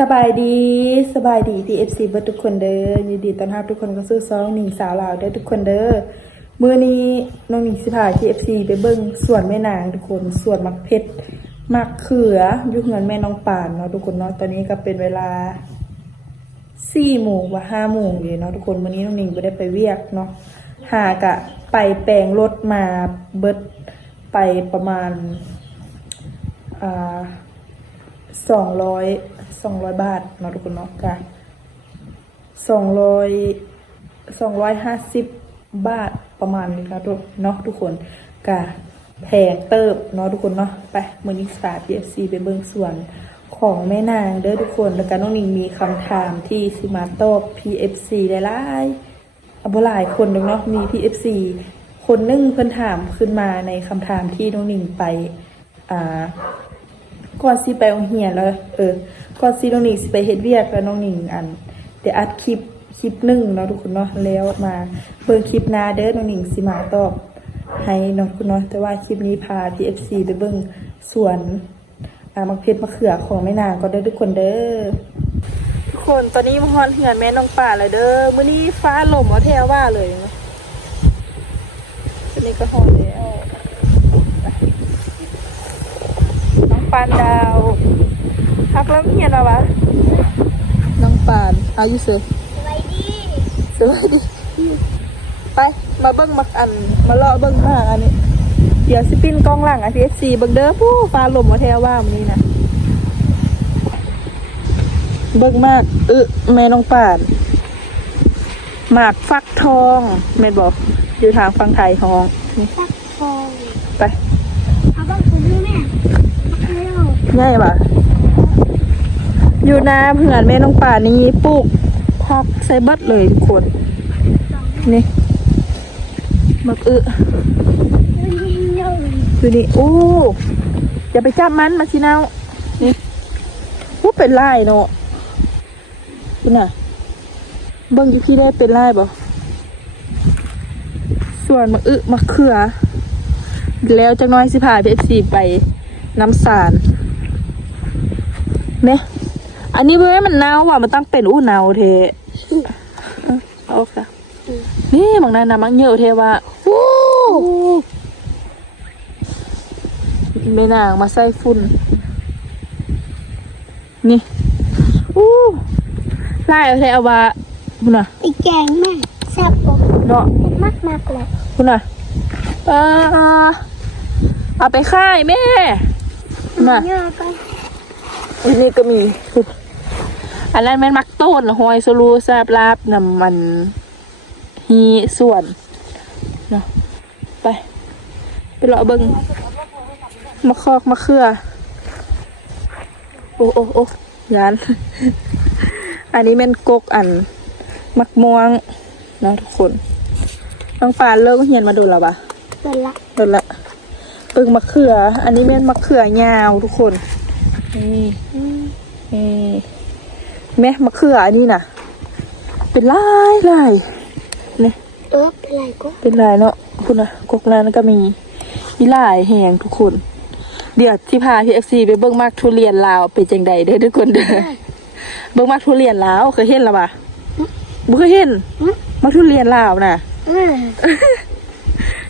สบายดีสบายดีที่ FC เบิดทุกคนเด้อยินดีต้อนรับทุกคนเข้าสู่ซองหนิงสาวลาวเด้อทุกคนเด้อมื้อนี้น้องหนิงสิพาที่ FC ไปเบิ่งสวนแม่นางทุกคนสวนมักเพชรมักเขืออยู่เฮือนแม่น้องป่านเนาะทุกคนเนาะตอนนี้ก็เป็นเวลา4โมงว่า5โมงอยู่เนาะทุกคนมื้อนี้น้องหนิงบ่ได้ไปเวียกเนาะหากะไปแปลงรถมาเบิดไปประมาณอ่าสองร้อย สองร้อยบาทเนาะทุกคนเนาะกะสองร้อยสองร้อยห้าสิบบาทประมาณนี้นะทุกเนาะทุกคนกะแพงเติบเนาะทุกคนเนาะไปมือนี้สา PFC ไปเบิ่งส่วนของแม่นางเด้อทุกคนแล้วก็น้องนิงมีคำถามที่สิมาตอบ PFC หลายๆเอาบ่หลายคนเนาะมี PFC คนนึงเพิ่นถามขึ้นมาในคำถามที่น้องนิงไปอ่า ก่อนสิไปโรงเรียนแล้วเออก่อนสิน้องหนิงสิไปเฮ็ดเวียกแล้วน้องหนิงอันเดี๋ยวอัดคลิปคลิปหนึ่งเนาะทุกคนเนาะแล้วมาเบิ่งคลิปหน้าเด้อน้องหนิงสิมาตอบให้น้องคุณเนาะแต่ว่าคลิปนี้พา PFC ไปเบิ่งสวนอามักเพชรมะเขือของแม่นางก็เด้อทุกคนเด้อทุกคนตอนนี้มาฮอนเหือนแม่น้องป่าแล้วเด้อมื้อนี้ฟ้าลมเอาแท้ว่าเลยเนาะตอนนี้ก็ฮอนแล้ว ปานดาวพักแล้วเฮียนอะไรวะน้องปานอายุเสือสวัสดีสวัสดีไปมาเบิ้งมักอัน มาเลาะเบิ้งมากอันนี้ เดี๋ยวสิปินกล้องหลังอะพีเอฟซีเบิ้งเด้อผู้ฟ้าลมมาแท้ว่ามันนี้นะเบิ้งมากอึแม่น้องปานหมากฟักทองแม่นบอกอยู่ทางฝั่งไทยของนี่ฟักทองไป เอาบ้างคุณแม่แม่เอา เร็วง่ายปะอยู่นาเผื่อนแม่น้องป่านี้ปลูกพักใส่เบัดเลยทุกคนนี่มักอึเร็วดูนี่โอ้อย่าไปจับมันมาสิเนานี่ว่าเป็นลายเนาะคุณน่ะ เบิ่งอยู่พี่ได้เป็นลายบ่ส่วนมักอึมักเขือ แล้วจักหน้อยสิพาพีเอฟซีไปน้ำสาร เนี่ยอันนี้เพื่อมันหนาวว่ะมันตั้งเป็นอู้หนาวเทเอาเอาค่ะนี่บางนายนะมักเยอะเทว่าโอ้ไม่นางมาใส่ฝุ่นนี่อู้ไล่เอาเทเอาว่าคุณน่ะไปแกงแม่แซ่บปะเนาะมากมากเลยคุณน่ะเออเอาไปค่ายแม่น่ะ เยอะไปอันนี้ก็มี อันนั้นแม่นมักต้นหอยสลูแซบลาบน้ำมันฮีส่วนเนาะไปไปเลาะเบิงมะคอกมะเขือโอ้โอ้โอ้ยาน อันนี้แม่นกกอัน มักม่วงเนาะทุกคนน้องปานเลิกเฮียนมาดูแล้วปะเปิดละโดนละเอิงมะเขือ อันนี้เป็นมะเขือยาวทุกคน นี่นี่แม่มะเขืออันนี้น่ะเป็นลายลายนี่เออเป็นไรกูเป็นลายเนาะคุณนะกกนั้นก็มีมีลายแหงทุกคน เดี๋ยวที่พาพี่เอฟซีไปเบิ้งมากทุเรียนลาวเป็นจังใดเด้อทุกคนเด้อเบิ้งมากทุเรียนลาวเคยเห็นหรอปะบ่เคยเห็นมากทุเรียนลาวน่ะเออ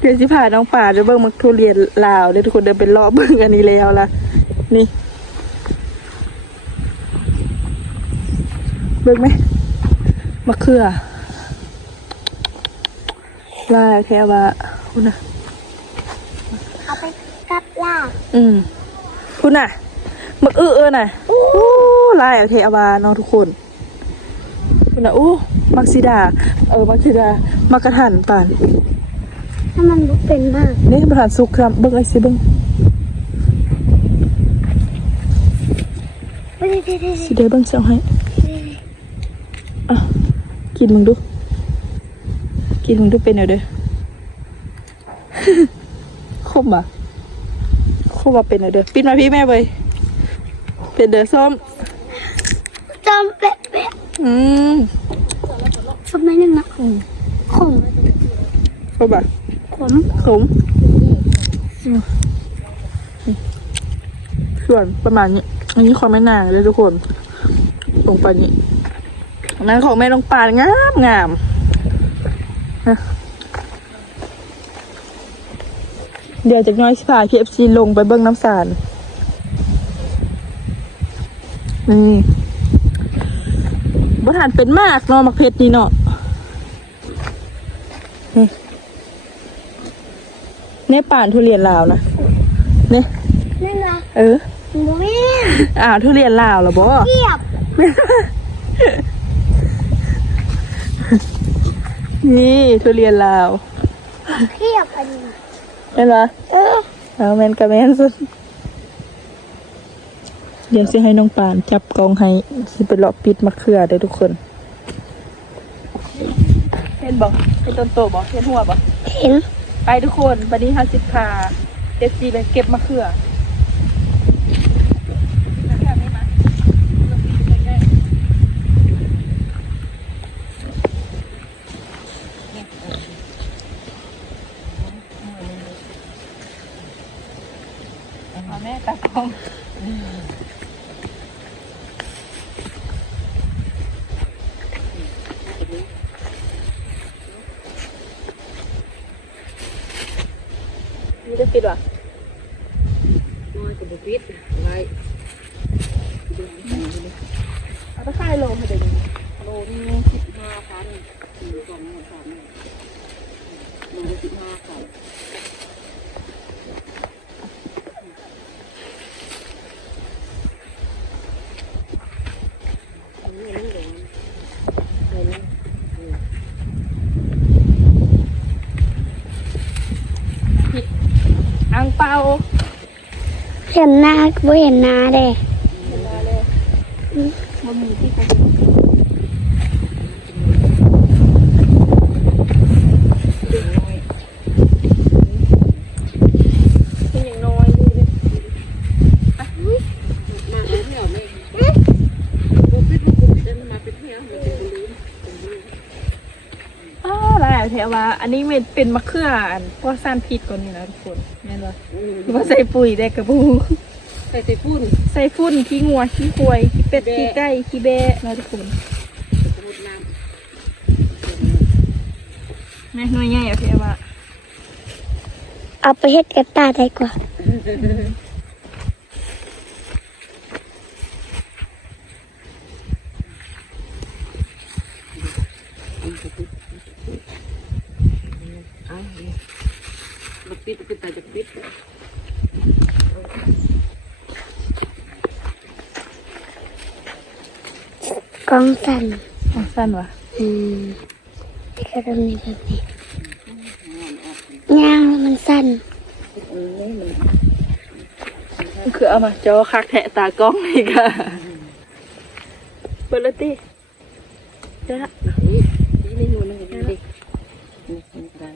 เดี๋ยวสิพาน้องป่าไปเบิ่งมักทุเรียนลาวเดี๋ยวทุกคนเดินเป็นรอบเบิ่งอันนี้แล้วล่ะนี่ เบิ่งไหมมะเขือลายแทว่าคุณน่ะเอาไปกับลาบอืมคุณน่ะมักอื้อเออน่ะโอ้ลายแทว่าเนาะทุกคนคุณน่ะโอ้มักซิดา เออมักซิดามักกระทันป่านถ้ามันบุเป็นมากนี่ประธานสุขครับเบิ่งไอ้สิเบิ่งเฮ้ยเฮ้ยเฮ้ยสิเดี๋ยวเบิ่งเสียงให้ อะกินมึงดู กินมึงดูเป็นเอาเด้อคมอะคมอะเป็นเอาเด้อปิดมาพี่แม่เว้ยเป็นเด้อส้มจอมเป๊ะเป๊ะอืมสักหน่อยหนึงนะขมคมอะขมขมอืมส่วนประมาณนี้ อันนี้ความไม่นานเลยทุกคน ลงไปนี่ นั้นของแม่น้องปานงามงามฮะเดี๋ยวจากน้อยสิพาพีเอฟซีลงไปเบิ้งน้ำสารนี่บ่ทานเป็นมากเนาะมักเพชรนี่เนาะนี่ในป่านทุเรียนลาวนะนี่นั่นล่ะเออหมูแม่อ้าวทุเรียนลาวเหรอบ่เทียบ นี่ทุเรียนลาวเทียบอันนี้เห็นปะเออเอาแมนกับแมนสุดเดี๋ยวสิให้น้องปานจับกองให้สิไปเลาะปิดมะเขือเด้อทุกคน เห็นบอกเห็นต้นโตบอกเห็นหัวบอกเห็น ไปทุกคนวันนี้ห้าสิบพาเอฟซีไปเก็บมะเขือ เอาแม่ตากล้องนี่จะปิดวะน้อยกับบุปิดไว้เอาตะไคร้ลงมาเดี๋ยวนี้โลนี่สิบห้าพันสี่สองหมดสามเนี่ยโลละสิบห้าพัน เปาเห็นหน้าบ่เห็นหน้าเด้มันมีที่เขาเป็นอย่างน้อยดูดิ มาเที่ยวไม่บุปิดบุปิดจะมาเป็นเที่ยวมันเป็นบุลืมเป็นบุลืม อ้าวแล้วแถวว่า อันนี้มันเป็นมะเขืออันพวกสารพิษก่อนนี่นะทุกคนแม่นบ่หรือว่าใส่ปุ๋ยได้กระปูใส่ใส่ฟุ้นใส่ฝุ่นขี้งัวขี้ควายขี้เป็ดแบะขี้ไก่ขี้แบะนะทุกคนสมุดน้แม่หน่วยใหญ่อะแถวว่าเอาไปเฮ็ดกับตาได้กว่าำอ้าวบุ ปิดบุปิดแต่จะปิดกองสั่นของสั้นวะอืมที่กระดมนี้แบบนี้ย่างแล้วมันสั้นมันคือเอามาจอคักแทะตากล้องอีกอะเปิดเลยติเจ้านี่นี่นู่นนั่นนี่ดินี่นี่ก็ได้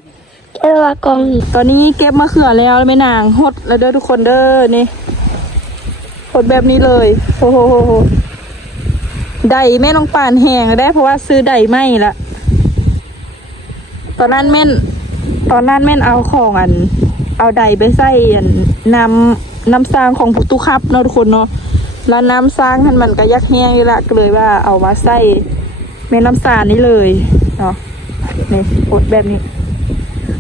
เออว่ากองตอนนี้เก็บมะเขือแล้วไม่นางหดแล้วเด้อทุกคนเด้อนี่หดแบบนี้เลยโอ้โหไดแม่น้องป่านแหงได้เพราะว่าซื้อไดไม่ละตอนนั้นแม่น ตอนนั้นแม่นเอาของอัน เอาไดไปใส่อันน้ำน้ำสร้างของพุตุครับเนาะทุกคนเนาะแล้วน้ำสร้างท่านมันก็ยักแห้งอยู่ละก็เลยว่าเอามาใส่แม่น้ำสารนี้เลยเนาะนี่หดแบบนี้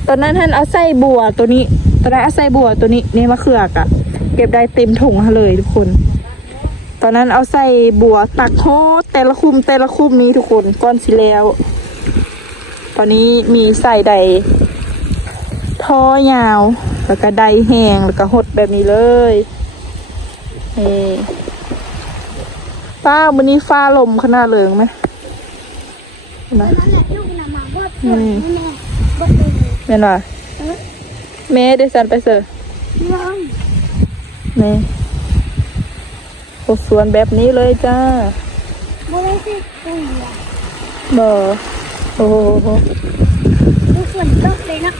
ตอนนั้นท่านเอาไส้บัวตัวนี้ ตอนนั้นเอาไส้บัวตัวนี้นี่มะเขือกอะเก็บได้เต็มถุงเลยทุกคน ตอนนั้นเอาไส้บัวตักโทษแต่ละคุมแต่ละคุมนี้ทุกคนก้อนสิแล้ว ตอนนี้มีใส่ใดท่อยาว แล้วก็ใดแห้งแล้วก็หดแบบนี้เลยนี่ป้าวันนี้ฟ้าลมขนาดเลยไหมตอนนั้นแหละนำมาว่ แม่บ่เป็นแม่นว่าแม่ได้สันไปเสิร์ฟน้องนี่ปลูกสวนแบบนี้เลยจ้าบ่ได้สิโอ้ยอะบ่โอ้โหลูกฝนตกเลยนะ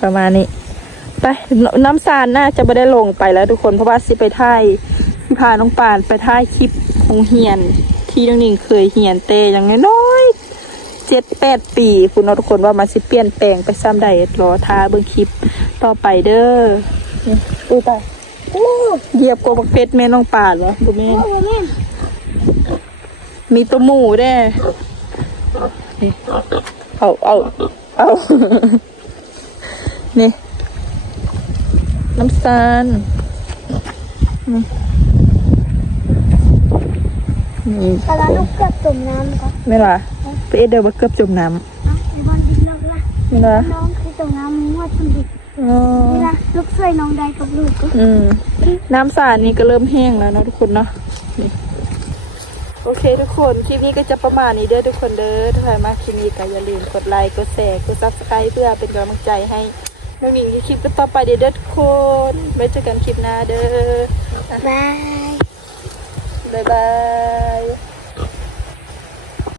ประมาณนี้ ไปนน้ำซานน่าจะไม่ได้ลงไปแล้วทุกคนเพราะว่าสิไปถ่ายพาน้องปานไปถ่ายคลิป ของเฮียน ที่น้องหนิงเคยเฮียนเตอย่างน้อยๆเจ็ดแปดปีคุณนทุกคนว่ามันสิเปลี่ยนแปลงไปซ้ำใดรอท่าเบิ่งคลิปต่อไปเด้อนี่อุ้ยตายโอ้เหยียบกบักเพชรแม่น้องป่าเหรอบุแม่นโอ้โหแม่มีตัวหมูด้นี่เอาเอาเอานี่ น้ำตาลนี่ นี่ตอนนั้นลูกเกือบจมน้ำครับไม่ล่ะไปเอ็ดเดอร์บักเกือบจมน้อะในบอลดินเลิกละำไม่ล่ะน้องคือจมน้ำมั่วชนดิอ๋อนี่ละลูกช่วยน้องได้กับลูกก็อืม น้ำสาดนี่ก็เริ่มแห้งแล้วเนาะทุกคนเนาะนี่โอเคทุกคน คลิปนี้ก็จะประมาณนี้เด้อทุกคนเด้อถ้าใครมาคลิปนี้ก็อย่าลืมกดไลค์กดแชร์กดซับสไครต์เพื่อเป็นกำลังใจให้น้องหญิงในคลิปต่อไปเด้อเด้อทุกคนไว้เจอกันคลิปหน้าเด้อ บาย บ๊ายบาย